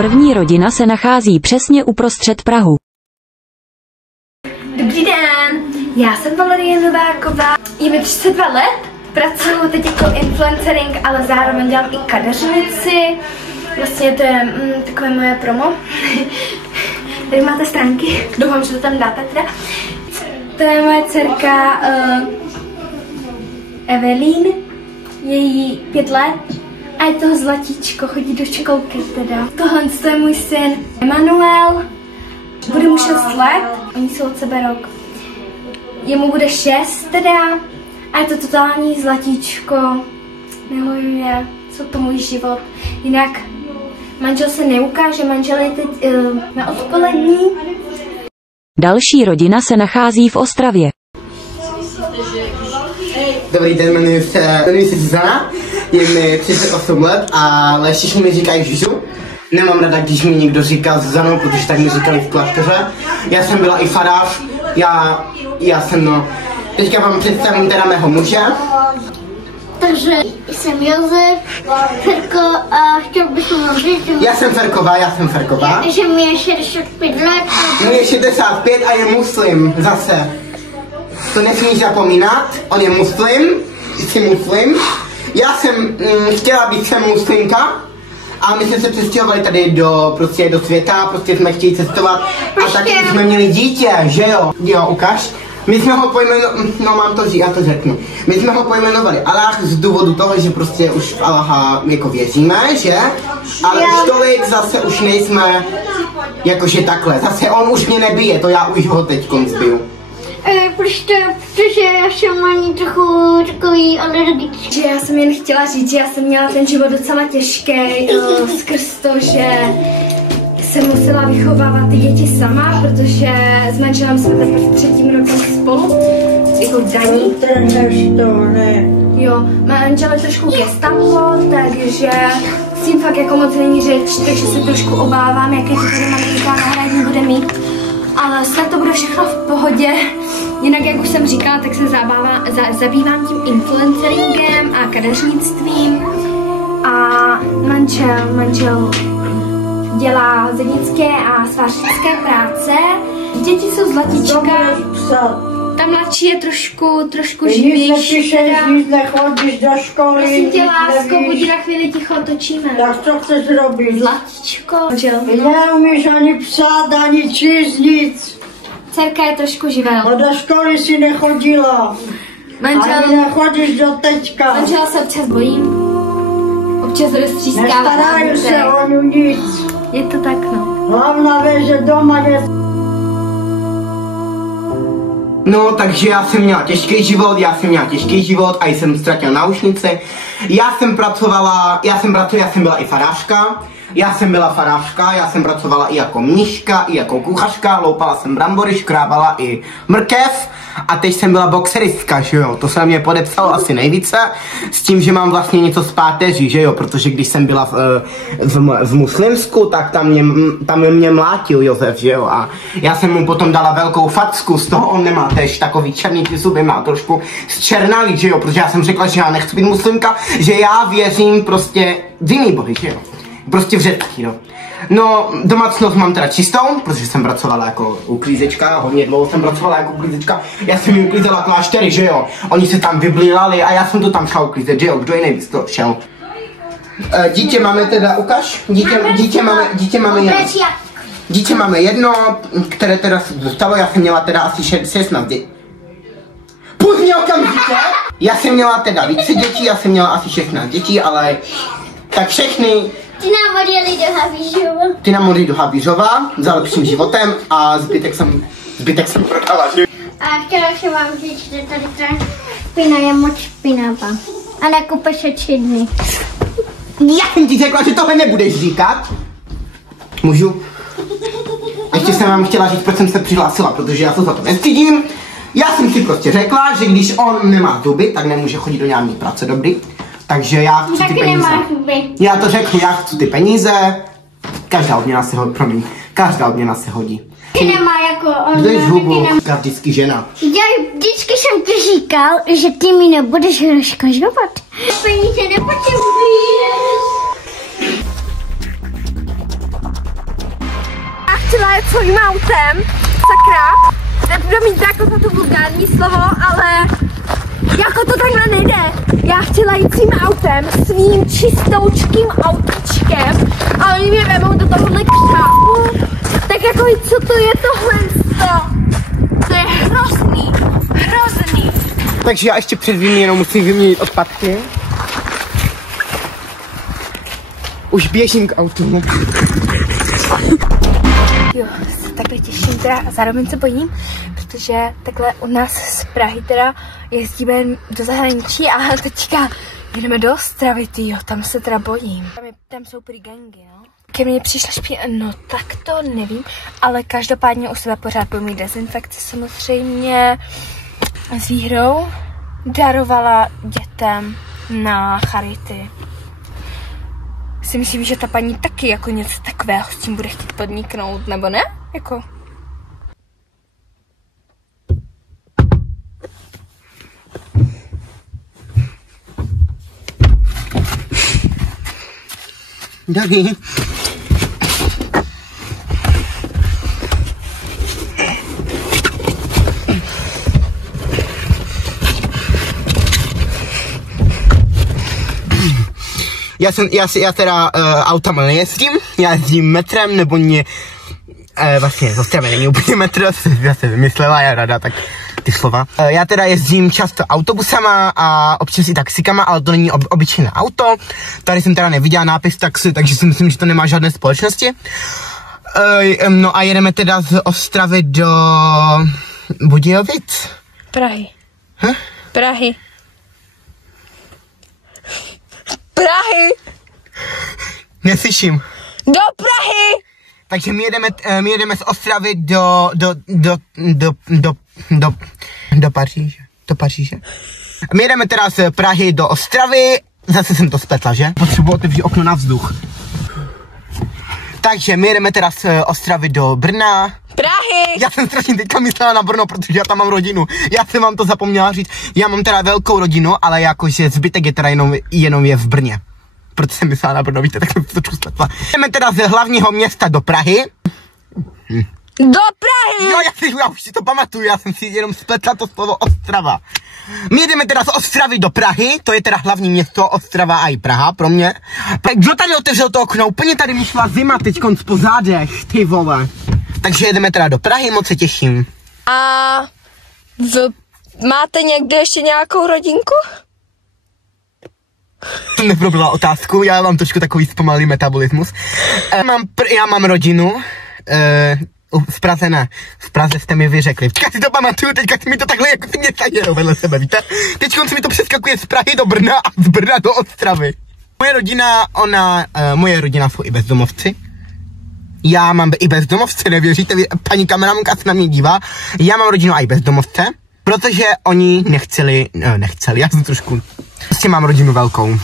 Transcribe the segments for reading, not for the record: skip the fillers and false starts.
První rodina se nachází přesně uprostřed prahu. Dobrý den, já jsem Valerie Nováková, je mi 32 let, pracuji teď jako influencering, ale zároveň dělám i kadeřnici. Vlastně to je takové moje promo. Tady máte stránky, doufám, že to tam dáte teda. To je moje dcerka Evelyn, je jí 5 let a je toho zlatíčko, chodí do školky teda. Tohle je můj syn Emanuel, bude mu 6 let, oni jsou od sebe rok. Jemu bude 6 teda a je to totální zlatíčko, miluju je, jsou to můj život. Jinak manžel se neukáže, manžel je teď na odpolední. Další rodina se nachází v Ostravě. Dobrý den, jmenuji se Zuzana, je mi 38 let, ale všichni mi říkají Žižu. Nemám ráda, když mi někdo říká Zuzanou, protože tak mi říkali v klášteře. Já jsem byla i farář, já jsem, teďka vám představím teda mého muže. Takže jsem Josef, Ferko a chtěl bych vám říct, Já jsem Ferková. že mi je 65 let. Mu je 65 a je muslim, zase. To nesmíš zapomínat, on je muslim, jsi muslim. Já jsem chtěla být sem muslimka a my jsme se přestěhovali tady do světa, prostě jsme chtěli cestovat a taky jsme měli dítě, že jo? Jo, ukaž. My jsme ho pojmenovali, já to řeknu. My jsme ho pojmenovali Allah z důvodu toho, že prostě už v Allaha jako věříme, že? Ale už tolik zase už nejsme, jakože takhle. Zase on už mě nebije, to já už ho teďkon zbiju. Protože já jsem ani trochu takový alergický. Já jsem jen chtěla říct, že já jsem měla ten život docela těžký, skrz to, že jsem musela vychovávat ty děti sama, protože s manželem jsme teprve 3. rokem spolu, jako daní. Jo, manžel je trošku gestapo, takže s tím fakt jako moc není řeč, takže se trošku obávám, jaké to tady maminka náhradní bude mít. Ale snad to bude všechno v pohodě. Jinak, jak už jsem říkala, tak se zabývám tím influenceringem a kadeřnictvím. A manžel dělá zednické a svářické práce. Děti jsou zlatíčka. Ta mladší je trošku živější. Nechodíš do školy. Prosím tě, lásko, buď na chvíli ticho, točíme. Tak co chceš robit? Zlatíčko. Neumíš ani psát, ani číst nic. Dcerka je trošku živá. A do školy si nechodila. Ani nechodíš do teďka. Manžel se občas bojím. Občas roztřískává. Nestarají se o ní nic. Je to tak, no. Hlavná věc, že doma je... No, takže já jsem měla těžký život a jsem ztratil náušnice. Já jsem byla i farářka. Já jsem pracovala i jako mniška, i jako kuchařka, loupala jsem brambory, škrábala i mrkev a teď jsem byla boxeristka, že jo, to se na mě podepsalo asi nejvíce, s tím, že mám vlastně něco z páteří, že jo, protože když jsem byla v muslimsku, tak tam mě mlátil Josef, že jo, a já jsem mu potom dala velkou facku, z toho on nemá tež takový černý ty zuby, má trošku zčernalý, že jo, protože já jsem řekla, že já nechci být muslimka, že já věřím prostě v jiný bohy, že jo. Prostě v řecký, no. No, domácnost mám teda čistou, protože jsem pracovala jako uklízečka, hodně dlouho jsem pracovala jako uklízečka. Já jsem jim uklízela kláštery, že jo. Oni se tam vyblílali a já jsem to tam šel uklízet, že jo. Kdo jiný bys to šel? Dítě máme teda, ukaž. Dítě máme jedno, které teda zůstalo, já jsem měla teda asi 16 dětí. Půjď okamžitě! Já jsem měla teda více dětí, já jsem měla asi 16 dětí, ale tak všechny. Ty nám odjeli do Havířova za lepším životem a zbytek jsem prodala. A chtěla jsem vám říct, že tady ta špina je moc špinavá. A nakupeš se 3 dny. Já jsem ti řekla, že tohle nebudeš říkat. Můžu? Ještě jsem vám chtěla říct, proč jsem se přihlásila, protože já se za to nestydím. Já jsem si prostě řekla, že když on nemá zuby, tak nemůže chodit do nějaký práce, dobrý? Takže já chci ty peníze. Já to řeknu, já chci ty peníze. Každá odměna se hodí. Ty nemá jako on. Jdeš hubu, vždycky žena. Já vždycky jsem ti říkal, že ty mi nebudeš rozkazovat. Peníze nepotřebuješ. svým autem, sakra. Nebudu mít jako za to vulgární slovo, ale jako to takhle nejde. Já chtěla jít svým autem, svým čistoučkým autičkem a oni mě vemou do tohohle křápu. Tak jako co to je tohle? To je hrozný, hrozný. Takže já ještě před výměnou musím vyměnit odpadky. Už běžím k autu. Jo, se takhle těším teda a zároveň se bojím, protože takhle u nás z Prahy teda jezdíme do zahraničí a teďka jedeme do Ostravy, tyjo, tam se teda bojím. Tam jsou prý gangy, no. Ke mně přišla no tak to nevím, ale každopádně u sebe pořád budu mít dezinfekci samozřejmě. S Výhrou darovala dětem na charity. Si myslím, že ta paní taky jako něco takového s tím bude chtít podniknout, nebo ne? Jako... Dobrý. Já teda autama nejezdím, já jezdím metrem, nebo mě vlastně z Ostravy není úplně metro, já se vymyslela, já rada tak ty slova. Já teda jezdím často autobusama a občas i taxikama, ale to není obyčejné auto. Tady jsem teda neviděla nápis taxi, takže si myslím, že to nemá žádné společnosti. No a jedeme teda z Ostravy do Budějovic. Prahy. Hm? Prahy. Prahy! Neslyším. Do Prahy! Takže my jedeme z Ostravy do Paříže. Do Paříže. My jedeme teda z Prahy do Ostravy. Zase jsem to spletla, že? Potřebuji otevřít okno na vzduch. Takže my jedeme teda z Ostravy do Brna. Prahy! Já jsem strašně teďka myslela na Brno, protože já tam mám rodinu. Já jsem vám to zapomněla říct. Já mám teda velkou rodinu, ale jakože zbytek je teda jenom je v Brně. Proto jsem myslela na Brno, víte, tak jsem to trošku spletla. Jdeme teda z hlavního města do Prahy. Do Prahy! Jo, já už si to pamatuju, já jsem si jenom spletla to slovo Ostrava. My jdeme teda z Ostravy do Prahy, to je teda hlavní město Ostrava a i Praha pro mě. Kdo tady otevřel to okno? Úplně tady mi šla zima teďkonc po zádech, ty vole. Takže jedeme teda do Prahy, moc se těším. A máte někde ještě nějakou rodinku? Jsem neprobila otázku, já mám trošku takový zpomalý metabolismus. Já mám rodinu, v Praze ne, v Praze jste mi vyřekli. Teďka si to pamatuju, teďka si mi to takhle jako si mě stadělo vedle sebe, víte? Teďka si mi to přeskakuje z Prahy do Brna a z Brna do Ostravy. Moje rodina jsou i bezdomovci. Já mám i bezdomovce, nevěříte, paní kameramka se na mě dívá. Já mám rodinu a i bezdomovce, protože oni nechceli, já jsem trošku, prostě mám rodinu velkou.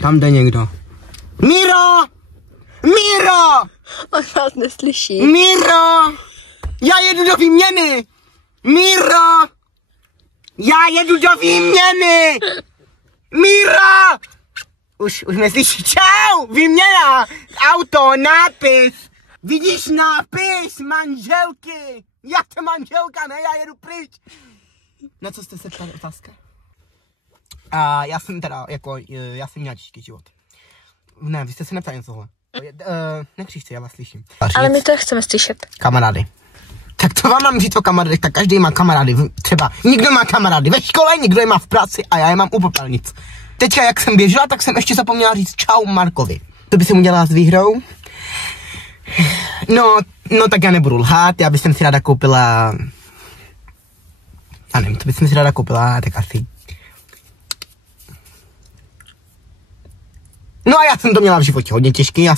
Tam jde někdo. Míro! Míro! On vás neslyší. Míro! Já jedu do výměny! Míro! Já jedu do výměny! Míro! Už neslyší. Čau! Výměna! Auto, nápis! Vidíš nápis? Manželky! Já jsem manželka, ne? Já jedu pryč! Na co jste se ptali, otázka? A já jsem teda, já jsem měl těžký život. Ne, vy jste se neptali tohle. Nekřičte, já vás slyším. Ale my to chceme slyšet. Kamarády. Tak to vám mám říct o kamarádech, tak každý má kamarády. Třeba někdo má kamarády ve škole, někdo je má v práci a já je mám u popelnic. Teďka jak jsem běžela, tak jsem ještě zapomněla říct čau Markovi. To by jsem udělala s Výhrou. No tak já nebudu lhát, já bych si ráda koupila... Já nevím, to bych si ráda koupila, tak asi... No a já jsem to měla v životě hodně těžký,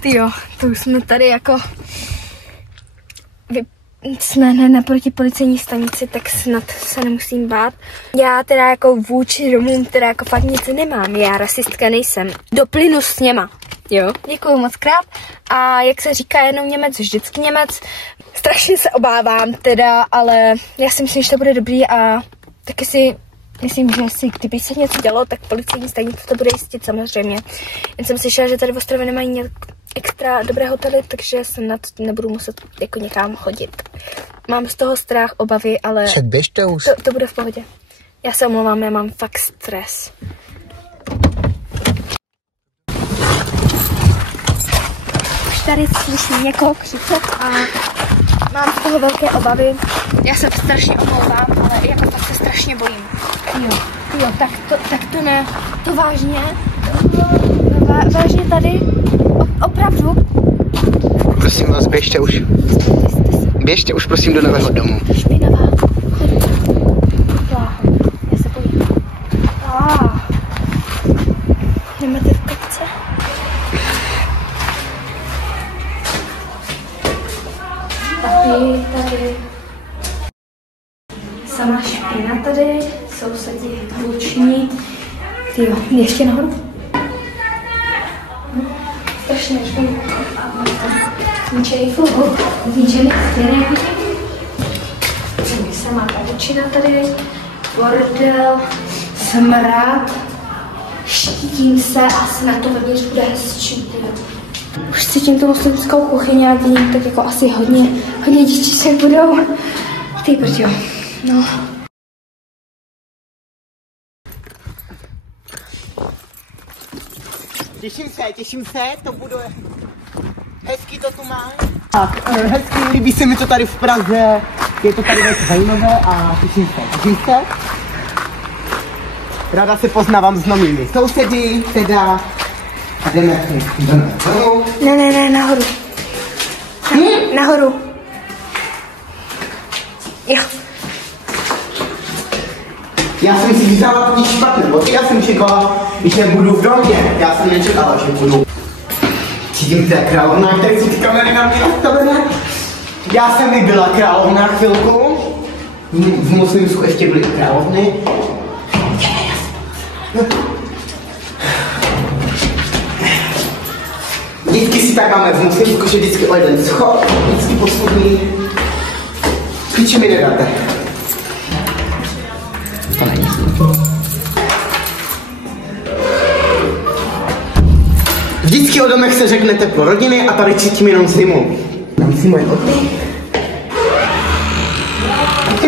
Tyjo, to už jsme tady jako... Jsme naproti policejní stanici, tak snad se nemusím bát. Já teda jako vůči Romům teda jako fakt nic nemám, já rasistka nejsem. Doplynu s něma, jo, děkuju moc krát. A jak se říká, jenom Němec, vždycky Němec. Strašně se obávám teda, ale já si myslím, že to bude dobrý a taky si myslím, že si, kdyby se něco dělo, tak policejní stanice to bude jistit samozřejmě. Jen jsem slyšela, že tady v Ostravě nemají nějak extra dobré hotely, takže se na to nebudu muset jako někam chodit. Mám z toho strach, obavy, ale Však běžte už. to bude v pohodě. Já se omlouvám, já mám fakt stres. Už tady slyším někoho křičet a mám z toho velké obavy. Já se strašně omlouvám, ale jako fakt se strašně bojím. Jo, tak to ne, to vážně. Vážně tady, opravdu. Prosím vás, běžte už. Běžte už prosím do nového domu. Špinavá. Já se bojím. Nemáte v kapce? Tady. Sama špina tady, sousedi hluční. Tyjo, ještě nahoru. Strašně špina. Zničený fluhu, zničený stěny. Sama pavučina tady, bordel, smrad. Štítím se, asi na to vevnitř bude hezčí. Už cítím tu muslimskou kuchyni a vidím tak jako asi hodně dětiček budou. Ty brďo, no. Těším se, to bude hezký, to tu má. Tak, hezký, líbí se mi to tady v Praze, je to tady velmi zajímavé a těším se. Ráda se poznávám s novými sousedy, teda a jdeme dolů. Ne, nahoru. Nahoru. Jo. Já jsem si vzala totiž špatné boty, já jsem čekala, že budu v domě, já jsem nečekala, že budu. Cítím se královna, tady jsou ty kamery na mě nastavené. Já jsem mi byla královna chvilku, v Muslimsku ještě byly královny. Vždycky si tak máme v Muslimsku, že vždycky o jeden schod, vždycky poslední. Klíče mi nedáte. To není. Vždycky o domech se řeknete pro rodiny a tady cítím jenom zimu. Tam si moje hodny.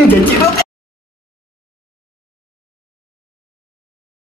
Děti do